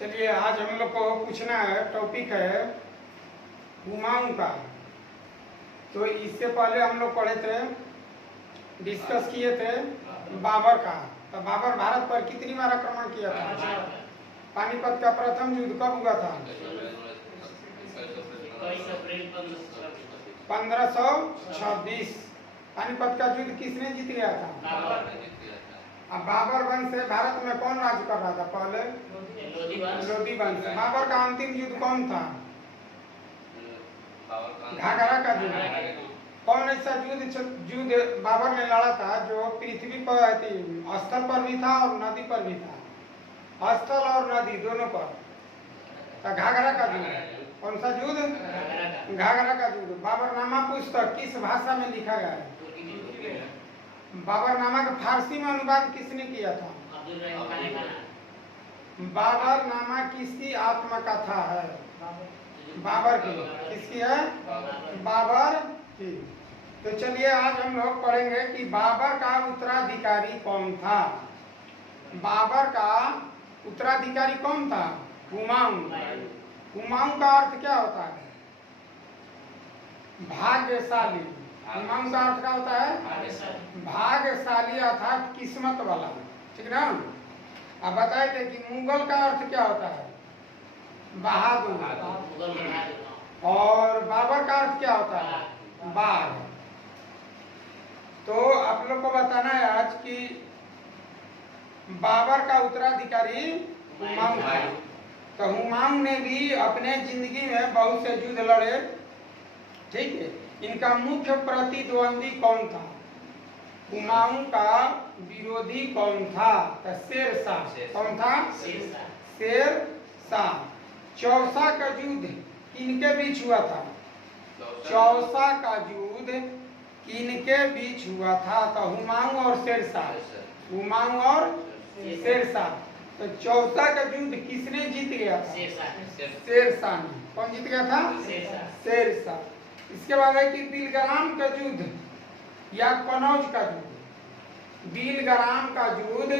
चलिए आज हम लोग को पूछना है, टॉपिक है हुमायूं का। तो इससे पहले हम लोग पढ़े थे, डिस्कस किए थे बाबर का। तो बाबर भारत पर कितनी बार आक्रमण किया था? पानीपत का प्रथम युद्ध कब हुआ था? 1526। पानीपत का युद्ध किसने जीत गया था? अब बाबर वंश से भारत में कौन राज कर रहा था पहले? लोधी वंश। बाबर का अंतिम युद्ध कौन था? घाघरा का युद्ध। कौन ऐसा युद्ध बाबर ने लड़ा था जो पृथ्वी पर स्थल पर भी था और नदी पर भी था? स्थल और नदी दोनों पर। तो घाघरा का युद्ध। कौन सा युद्ध? घाघरा का युद्ध। बाबरनामा पुस्तक किस भाषा में लिखा गया है? बाबरनामा का फारसी में अनुवाद किसने किया था? बाबरनामा किसकी आत्मकथा है? बाबर की। किसकी है? बाबर की। तो चलिए आज हम लोग पढ़ेंगे कि बाबर का उत्तराधिकारी कौन था। बाबर का उत्तराधिकारी कौन था? हुमायूं। हुमायूं का अर्थ क्या होता है? भाग्यशाली। हुमायूं का अर्थ क्या होता है? भाग्यशाली अर्थात किस्मत वाला। ठीक ना? अब बताए थे कि मुगल का अर्थ क्या होता है? बहादुर। और बाबर का अर्थ क्या होता है? बाघ। तो आप लोग को बताना है आज कि बाबर का उत्तराधिकारी हुमायूं था। तो हुमायूं ने भी अपने जिंदगी में बहुत से युद्ध लड़े। ठीक है। इनका मुख्य प्रतिद्वंदी कौन था? हुमायूं का विरोधी कौन था? तो शेरशाह। कौन था? शेरशाह। चौसा का युद्ध किनके बीच हुआ था? चौसा का युद्ध किनके बीच हुआ था? तो हुमायूं और शेरशाह। हुमायूं और शेरशाह। तो चौसा का युद्ध किसने जीत गया था? शेरशाह ने। कौन जीत गया था? शेरशाह। इसके बाद है कि बिलग्राम का युद्ध या कनौज का युद्ध। बिलग्राम का युद्ध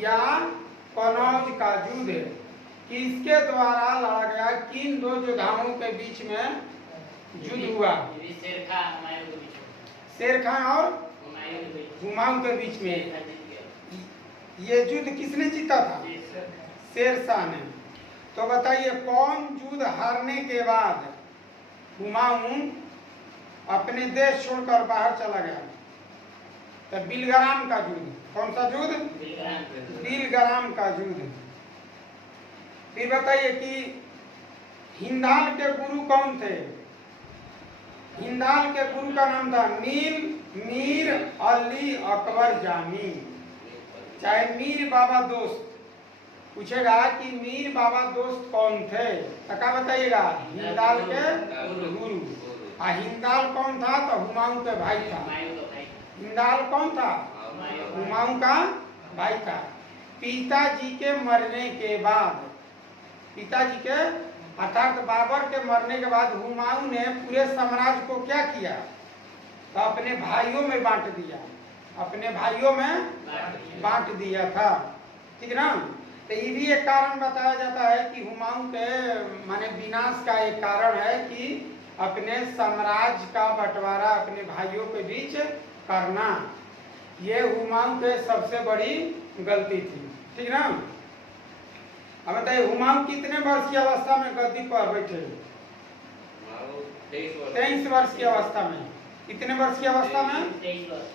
या कनौज का युद्ध किसके द्वारा लड़ा गया? किन दो योद्धाओं के बीच में युद्ध हुआ? शेर खान और हुमायूं के बीच में। ये युद्ध किसने जीता था? शेरशाह ने। तो बताइए कौन युद्ध हारने के बाद हुमायूं अपने देश छोड़कर बाहर चला गया? तो बिलग्राम का युद्ध। कौन सा युद्ध? बिलग्राम का युद्ध। फिर बताइए कि हिंदाल के गुरु कौन थे? हिंदाल के गुरु का नाम था मीर अली अकबर जानी। चाहे मीर बाबा दोस्त पूछेगा कि मीर बाबा दोस्त कौन थे, तो क्या बताइएगा? हिंदाल के गुरु। हिंदाल कौन था? तो हुमायूं के भाई था। हिंदाल कौन था? हुमायूं का भाई था। पिताजी के मरने के बाद, पिताजी के अर्थात बाबर के मरने के बाद हुमायूं ने पूरे साम्राज्य को क्या किया? तो अपने भाइयों में बांट दिया। अपने भाइयों में बांट दिया था। ठीक ना? तो ये भी एक कारण बताया जाता है कि हुमायूं के माने विनाश का एक कारण है कि अपने साम्राज्य का बंटवारा अपने भाइयों के बीच करना। ये हुमायूं के सबसे बड़ी गलती थी। ठीक ना? अब बताइए हुमायूं कितने वर्ष की अवस्था में गद्दी पर बैठे? 23 वर्ष की अवस्था में। कितने वर्ष की अवस्था में? 23 वर्ष।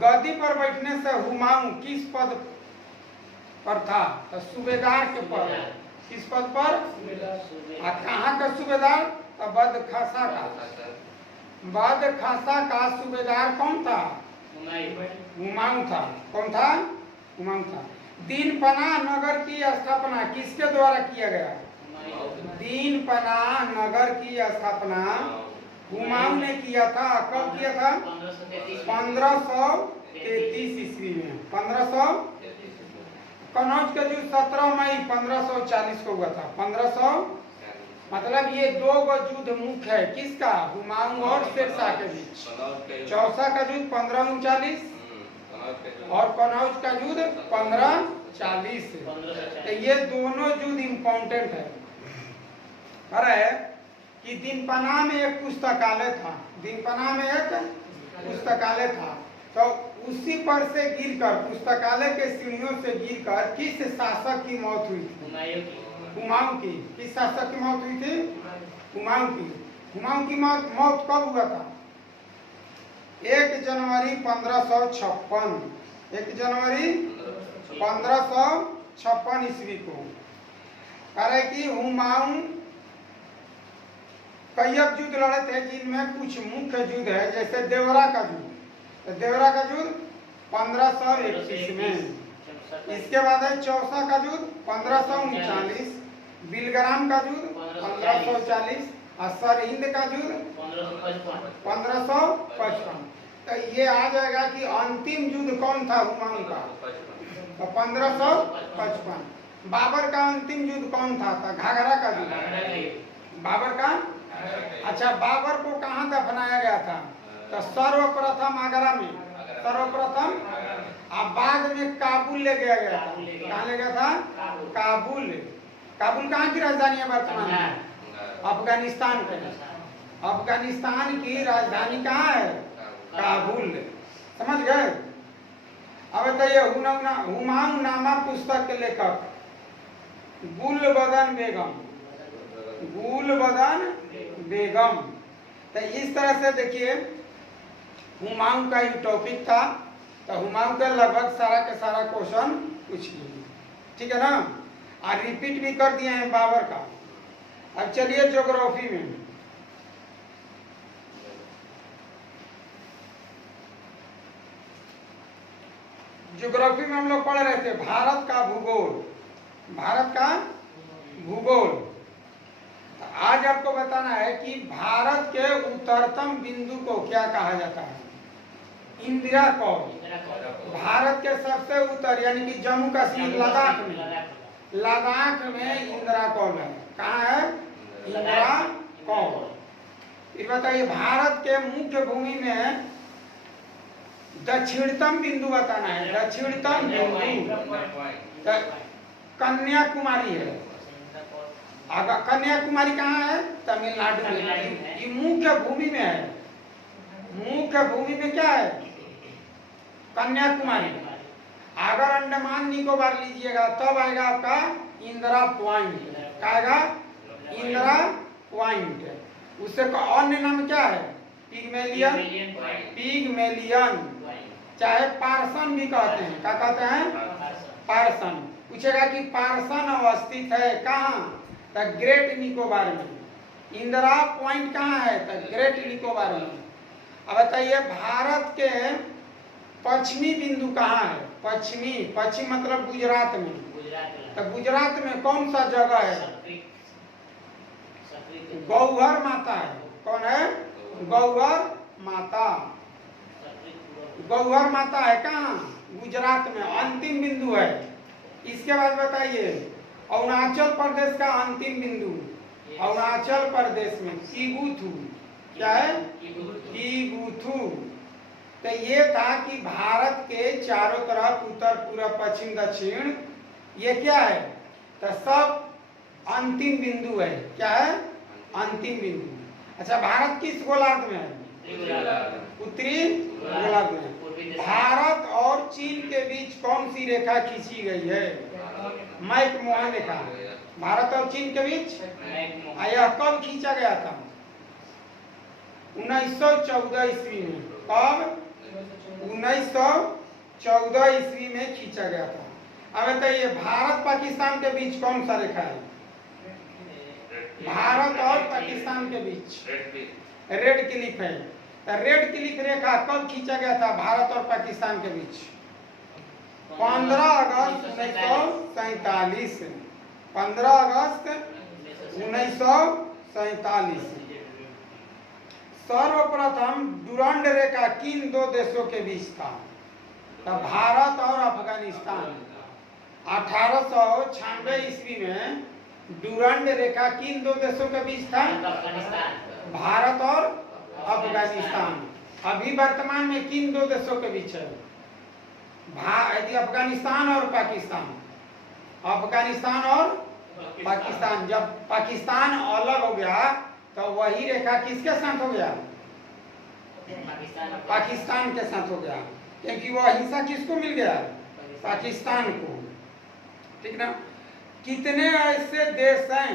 गद्दी पर बैठने से हुमायूं किस पद पर था? तो सूबेदार के पद। किस पद पर? कहाँ का सूबेदार? तो बदखासा का। बदखासा का सूबेदार कौन था? हुमायूं था। कौन था? हुमायूं था। दीनपनाह नगर की स्थापना किसके द्वारा किया गया? दीनपनाह नगर की स्थापना हुमायूं ने किया था। कब किया था? 1533 ईस्वी में। 1533। कनौज का युद्ध 17 मई 1540 को हुआ था। 1500 मतलब ये दो युद्ध मुख्य है। किसका? हुमायूं और शेरशाह के बीच। चौसा का युद्ध 1539 और कनौज का युद्ध 15 40। तो ये दोनों युद्ध इम्पोर्टेंट है। अरे कि दिनपना में एक पुस्तकालय था, दिनपना में एक पुस्तकालय था, तो उसी पर से गिरकर, पुस्तकालय के सीढ़ियों से गिरकर किस शासक की मौत हुई थी? हुमायूं की। किस शासक की मौत हुई थी? हुमायूं की। हुमायूं की मौत कब हुआ था? 1 जनवरी 1556। 1 जनवरी 1556 ईस्वी को। अरे कि हुमायूं कई युद्ध लड़े थे, जिनमें कुछ मुख्य युद्ध है, जैसे देवरा का युद्ध। तो देवरा का युद्ध 1531 में। इसके बाद है चौसा का युद्ध 1539, बिलग्राम का युद्ध 1540 और सरहिंद का युद्ध 1555। तो ये आ जाएगा कि अंतिम युद्ध कौन था हुमायूं का? तो 1555। बाबर का अंतिम युद्ध कौन था? घाघरा का युद्ध। बाबर का, अच्छा, बाबर को कहाँ दफनाया गया था? तो सर्वप्रथम आगरा में, सर्वप्रथम, अब बाद में काबुल ले गया गया था। कहाँ ले गया था? काबुल। काबुल कहाँ की राजधानी है वर्तमान में? अफगानिस्तान के। अफगानिस्तान की राजधानी कहाँ है? काबुल। समझ गए? अब बताइए, हुमायूं नामा पुस्तक के लेखक गुलबदन बेगम। गुलबदन बेगम। तो इस तरह से देखिए, हुमायूं का एक टॉपिक था। तो हुमायूं का लगभग सारा के सारा क्वेश्चन पूछ लिए, ठीक है ना? और रिपीट भी कर दिए हैं बाबर का। अब चलिए ज्योग्राफी में। ज्योग्राफी में हम लोग पढ़ रहे थे भारत का भूगोल। भारत का भूगोल। आज आपको बताना है कि भारत के उत्तरतम बिंदु को क्या कहा जाता है? इंदिरा कौल। भारत के सबसे उत्तर यानी कि जम्मू कश्मीर, लद्दाख में, लद्दाख में इंदिरा कौल है। कहाँ है? इंदिरा कौल। फिर बताइए, भारत के मुख्य भूमि में दक्षिणतम बिंदु बताना है। दक्षिणतम बिंदु कन्याकुमारी है। अगर कन्याकुमारी कहाँ है? तमिलनाडु में। ये मुख्य भूमि में है। मुख्य भूमि में क्या है? कन्याकुमारी। अगर अंडमान निकोबार लीजिएगा तब आएगा आपका इंदिरा पॉइंट। क्या आएगा? इंदिरा पॉइंट। उससे अन्य नाम क्या है? पिग्मेलियन। पिग्मेलियन, चाहे पार्सन भी कहते हैं। क्या कहते हैं? पार्सन। पूछेगा कि पार्सन अवस्थित है कहाँ? तो ग्रेट निकोबार में। इंदिरा पॉइंट कहाँ है? तो ग्रेट निकोबार में। अब बताइए, भारत के पश्चिमी बिंदु कहाँ है? पश्चिमी, पश्चिम मतलब गुजरात में। तो गुजरात में कौन सा जगह है? गौहर माता है। कौन है? गौहर माता। गौहर माता है कहाँ? गुजरात में, अंतिम बिंदु है। इसके बाद बताइए, अरुणाचल प्रदेश का अंतिम बिंदु, अरुणाचल प्रदेश में किबुथु। क्या है? किबुथु। तो ये था कि भारत के चारों तरफ उत्तर, पूर्व, पश्चिम, दक्षिण, ये क्या है? तो सब अंतिम बिंदु है। क्या है? अंतिम बिंदु। अच्छा, भारत किस गोलार्ध में है? उत्तरी गोलार्ध में। भारत और चीन के बीच कौन सी रेखा खींची गई है? मैकमोहन रेखा। भारत और चीन के बीच यह कब खींचा गया था? 1914 ईस्वी में। कब? 1914 ईस्वी में खींचा गया था। अब बताइए, भारत पाकिस्तान के बीच कौन सा रेखा है? भारत और पाकिस्तान के बीच रेड क्लिफ है। रेड क्लिफ रेखा कब खींचा गया था भारत और पाकिस्तान के बीच? 15 अगस्त 1947। 15 अगस्त 1947। सर्वप्रथम डुरंड रेखा किन दो देशों के बीच था? तो भारत और अफगानिस्तान। 1896 ईस्वी में डुरंड रेखा किन दो देशों के बीच था? भारत और अफगानिस्तान। अभी वर्तमान में किन दो देशों के बीच है? अफगानिस्तान और पाकिस्तान। अफगानिस्तान और पाकिस्तान। जब पाकिस्तान अलग हो गया तो वही रेखा किसके साथ हो गया? पाकिस्तान के साथ हो गया, क्योंकि वह हिस्सा किसको मिल गया? पाकिस्तान को। ठीक ना? कितने ऐसे देश हैं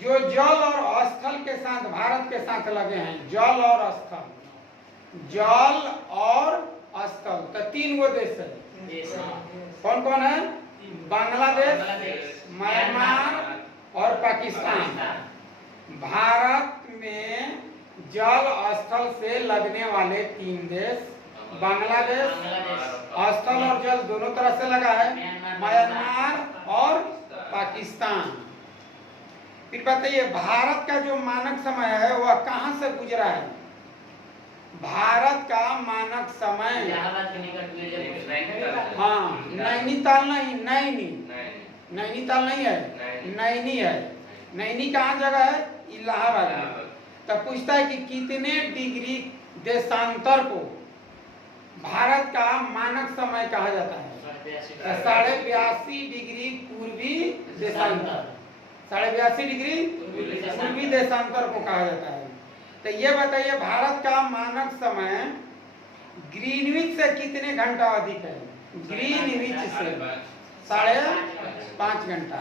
जो जल और स्थल के साथ भारत के साथ लगे हैं? जल और स्थल, जल और स्थल, तो 3 गो देश है। कौन कौन है? बांग्लादेश, म्यांमार और पाकिस्तान। भारत में जल स्थल से लगने वाले 3 देश, बांग्लादेश स्थल और जल दोनों तरह से लगा है, म्यांमार और पाकिस्तान। फिर बताइए भारत का जो मानक समय है वह कहाँ से गुजरा है? भारत का मानक समय, हाँ, नैनीताल नहीं, नैनीताल नहीं है, नैनी है। नैनी कहाँ जगह है? इलाहाबाद में। तब पूछता है कि कितने डिग्री देशांतर को भारत का मानक समय कहा जाता है? 82.5 डिग्री पूर्वी देशांतर, 82.5 डिग्री पूर्वी देशांतर को कहा जाता है। तो ये बताइए भारत का मानक समय ग्रीनविच से कितने घंटा अधिक है? ग्रीनविच से 5.5 घंटा।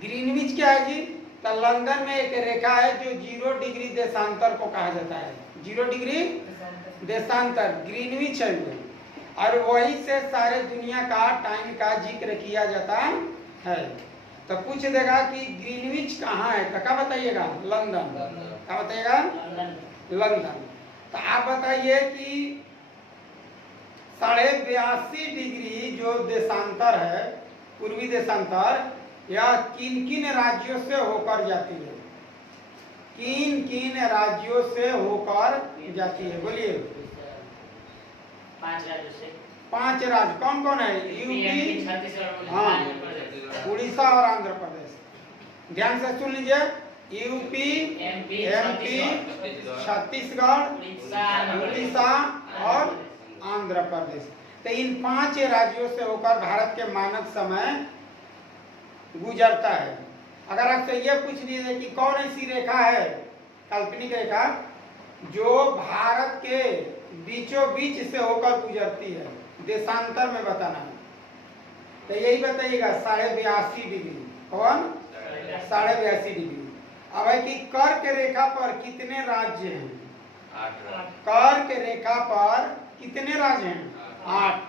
ग्रीनविच क्या है जी? तो लंदन में एक रेखा है जो 0 डिग्री देशांतर को कहा जाता है। 0 डिग्री देशांतर ग्रीनविच है वो, और वही से सारे दुनिया का टाइम का जिक्र किया जाता है। तो पूछ देगा कि ग्रीनविच कहाँ है, तो क्या बताइएगा? लंदन। क्या बताइएगा? लंदन। तो आप बताइए कि 82.5 डिग्री जो देशांतर है, पूर्वी देशांतर, यह किन किन राज्यों से होकर जाती है? किन किन राज्यों से होकर जाती है? बोलिए। 5 राज्यों से। 5 राज्य कौन कौन है? यूपी, हाँ, उड़ीसा और आंध्र प्रदेश। ध्यान से सुन लीजिए, यूपी, एमपी, छत्तीसगढ़, उड़ीसा और आंध्र प्रदेश। तो इन 5 राज्यों से होकर भारत के मानक समय गुजरता है। अगर आपसे यह पूछ लीजिए कि कौन ऐसी रेखा है, काल्पनिक रेखा, जो भारत के बीचों बीच से होकर गुजरती है, देशांतर में बताना है, तो यही बताइएगा 82.5 डिग्री। कौन? 82.5 डिग्री। अब है कि कर्क रेखा पर कितने राज्य हैं? 8। कर्क रेखा पर कितने राज्य हैं? 8।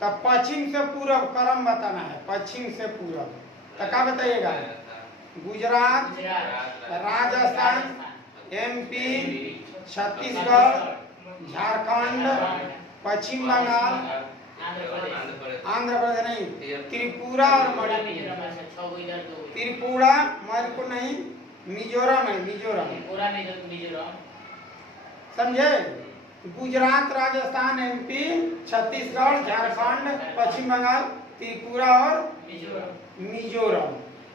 तब पश्चिम से पूरब क्रम बताना है, पश्चिम से पूरब। तो क्या बताइएगा? गुजरात, राजस्थान, एमपी, छत्तीसगढ़, झारखंड, पश्चिम बंगाल, आंध्र प्रदेश नहीं, त्रिपुरा और मणिपुर। त्रिपुरा, मणिपुर नहीं, मिजोरम है, मिजोरम। समझे? गुजरात, राजस्थान, एमपी, छत्तीसगढ़, झारखंड, पश्चिम बंगाल, त्रिपुरा और मिजोरम।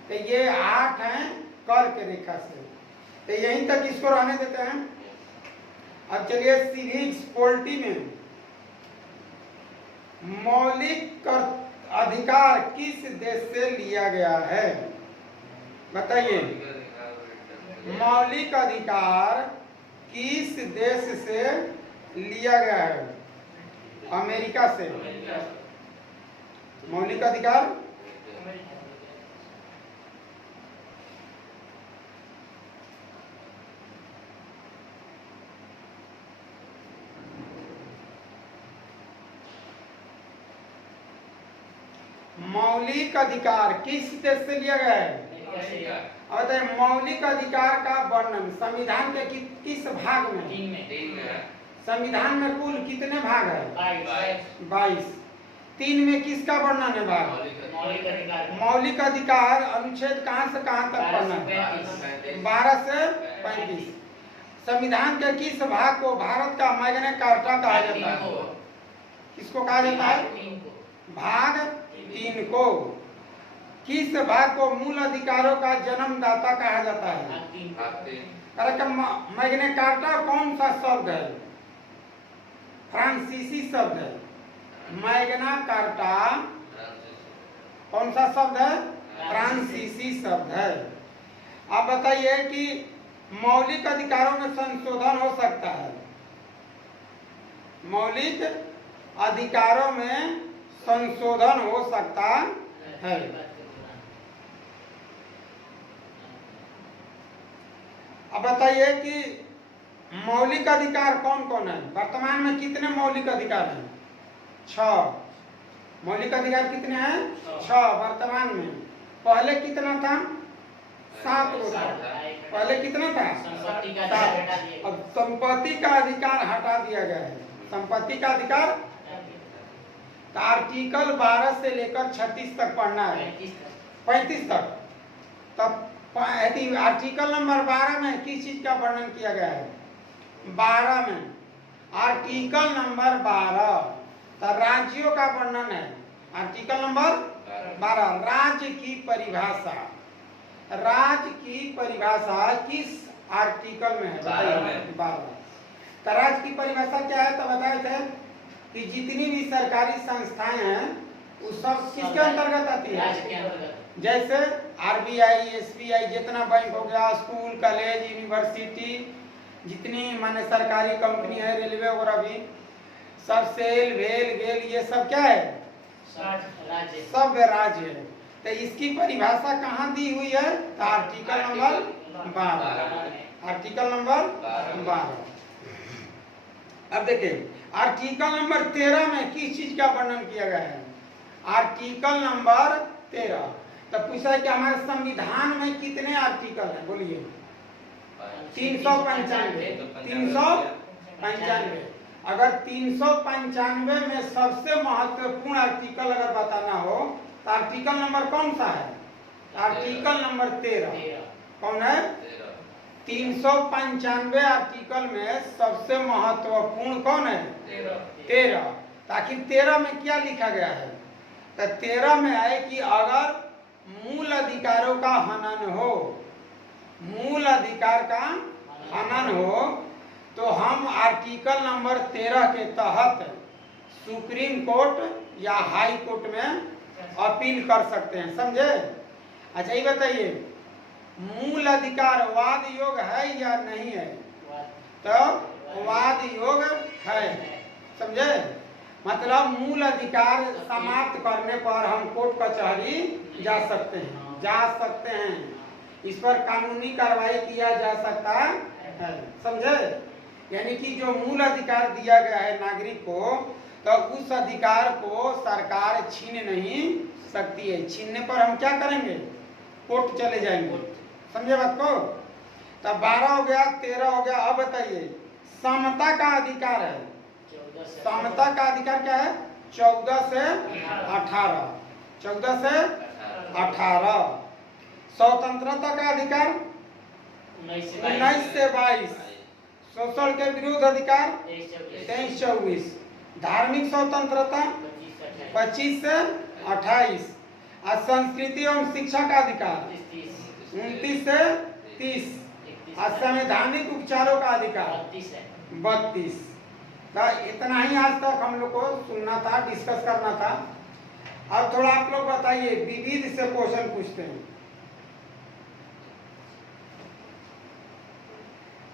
तो ये 8 हैं कर्क रेखा से। तो यहीं तक इसको रहने देते हैं। अब चलिए सिविक्स पॉलिटी में मौलिक अधिकार किस देश से लिया गया है? बताइए, मौलिक अधिकार किस देश से लिया गया है? अमेरिका से। मौलिक अधिकार मौलिक अधिकार किस देश से लिया गया है? और मौलिक अधिकार का वर्णन संविधान के किस भाग में? 3 में। संविधान में कुल कितने भाग है? 22। 3 में किसका वर्णन है भाग? मौलिक अधिकार अनुच्छेद कहाँ से कहाँ तक पढ़ना है? 12 से 35। संविधान के किस भाग को भारत का मैग्ना कार्टा कहा जाता है? किसको कहा जाता है? भाग 3 को। किस भाग को मूल अधिकारों का जन्मदाता कहा जाता है? मैग्ना कार्टा कौन सा शब्द है? फ्रांसीसी शब्द है। मैग्ना कार्टा कौन सा शब्द है? फ्रांसीसी शब्द है। आप बताइए कि मौलिक अधिकारों में संशोधन हो सकता है। मौलिक अधिकारों में संशोधन हो सकता है। अब बताइए कि मौलिक अधिकार कौन कौन है? वर्तमान में कितने मौलिक अधिकार हैं? 6 मौलिक अधिकार कितने हैं? 6 वर्तमान में। पहले कितना था? 7 था। पहले कितना था? 7। अब संपत्ति का अधिकार हटा दिया गया है। संपत्ति का अधिकार तो आर्टिकल 12 से लेकर 36 तक पढ़ना है, 35 तक। तब आर्टिकल नंबर 12 में किस चीज का वर्णन किया गया है? 12 में आर्टिकल नंबर 12 तो राज्यों का वर्णन है। आर्टिकल नंबर 12 राज्य की परिभाषा। राज्य की परिभाषा किस आर्टिकल में है? 12। तो राज्य की परिभाषा क्या है? तो बताए थे कि जितनी भी सरकारी संस्थाएं हैं उस सब किसके अंतर्गत आती है? जैसे आरबीआई, एसबीआई, जितना बैंक हो गया, स्कूल, कॉलेज, यूनिवर्सिटी, जितनी माने सरकारी कंपनी है, रेलवे वगैरह भी सब, सेल, वेल, गेल, ये सब क्या है? सब राज्य है। तो इसकी परिभाषा कहाँ दी हुई है? तो आर्टिकल नंबर 12। Article number 12। अब देखिए आर्टिकल नंबर 13 में किस चीज का वर्णन किया गया है? आर्टिकल नंबर 13 तो पूछा है कि हमारे संविधान में कितने आर्टिकल हैं? बोलिए। 395। 395। अगर 395 में सबसे महत्वपूर्ण आर्टिकल अगर बताना हो तो आर्टिकल नंबर कौन सा है? Article number 13। कौन है? 395 आर्टिकल में सबसे महत्वपूर्ण कौन है? 13। ताकि 13 में क्या लिखा गया है? तो 13 में है कि अगर मूल अधिकारों का हनन हो, मूल अधिकार का हनन हो, तो हम आर्टिकल नंबर 13 के तहत सुप्रीम कोर्ट या हाई कोर्ट में अपील कर सकते हैं। समझे? अच्छा ये बताइए मूल अधिकार वाद योग है या नहीं है? तो वाद योग है। समझे? मतलब मूल अधिकार समाप्त करने पर हम कोर्ट कचहरी जा सकते हैं, जा सकते हैं। इस पर कानूनी कार्रवाई किया जा सकता है। समझे? यानी कि जो मूल अधिकार दिया गया है नागरिक को, तो उस अधिकार को सरकार छीन नहीं सकती है। छीनने पर हम क्या करेंगे? कोर्ट चले जाएंगे। समझे बात को? तब 12 हो गया, 13 हो गया। अब बताइए समता का अधिकार है। समता का अधिकार क्या है? 14 से 18। 14 से 18। स्वतंत्रता का अधिकार 19 से 22। शोषण के विरुद्ध अधिकार 23-24। धार्मिक स्वतंत्रता 25 से 28। और संस्कृति एवं शिक्षा का अधिकार 29 से 30। और संवैधानिक उपचारों का अधिकार 32। तो इतना ही आज तक हम लोग को सुनना था, डिस्कस करना था। अब थोड़ा आप लोग बताइए, विविध से क्वेश्चन पूछते हैं।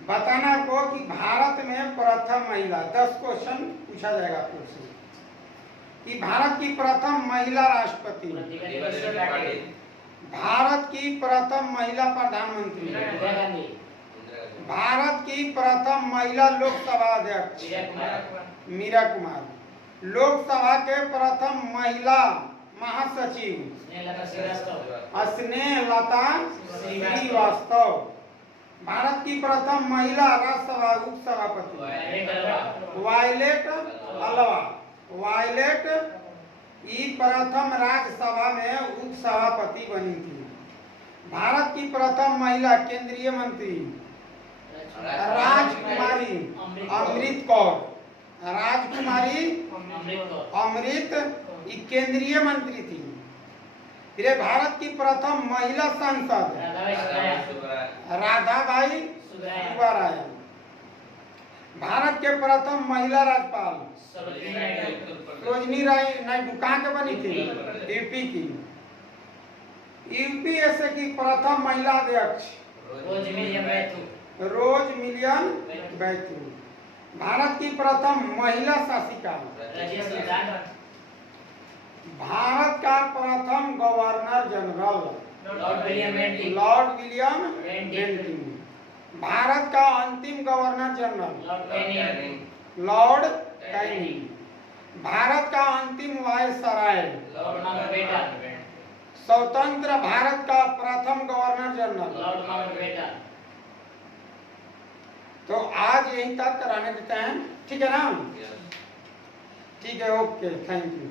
बताना को कि भारत में प्रथम महिला, 10 क्वेश्चन पूछा जाएगा आपसे कि भारत की प्रथम महिला राष्ट्रपति, भारत की प्रथम महिला प्रधानमंत्री, भारत की प्रथम महिला लोकसभा अध्यक्ष मीरा कुमार, लोकसभा के प्रथम महिला महासचिव स्नेहलता श्रीवास्तव, भारत की प्रथम महिला राज्यसभा उपसभापति वायलेट अलवा, वायलेट ई प्रथम राज्यसभा में उपसभापति बनी थी। भारत की प्रथम महिला केंद्रीय मंत्री राजकुमारी अमृत कौर, राजकुमारी अमृत केंद्रीय मंत्री थी। फिर भारत की प्रथम महिला सांसद राधाबाई सुब्बाराय, भारत के प्रथम महिला राज्यपाल सरोजिनी नायडू, कहाँ के बनी थी? यूपी की। यूपीएससी की प्रथम महिला अध्यक्ष रोज मिलियन बैतू। भारत की प्रथम महिला शासिका, भारत का प्रथम governor general Lord William Bentinck. Bharat का अंतिम governor general Lord Canning. Bharat का अंतिम वायसराय स्वतंत्र भारत का प्रथम गवर्नर जनरल। तो आज यहीं तक रहने देते हैं, ठीक है ना? ठीक है, ओके, थैंक यू।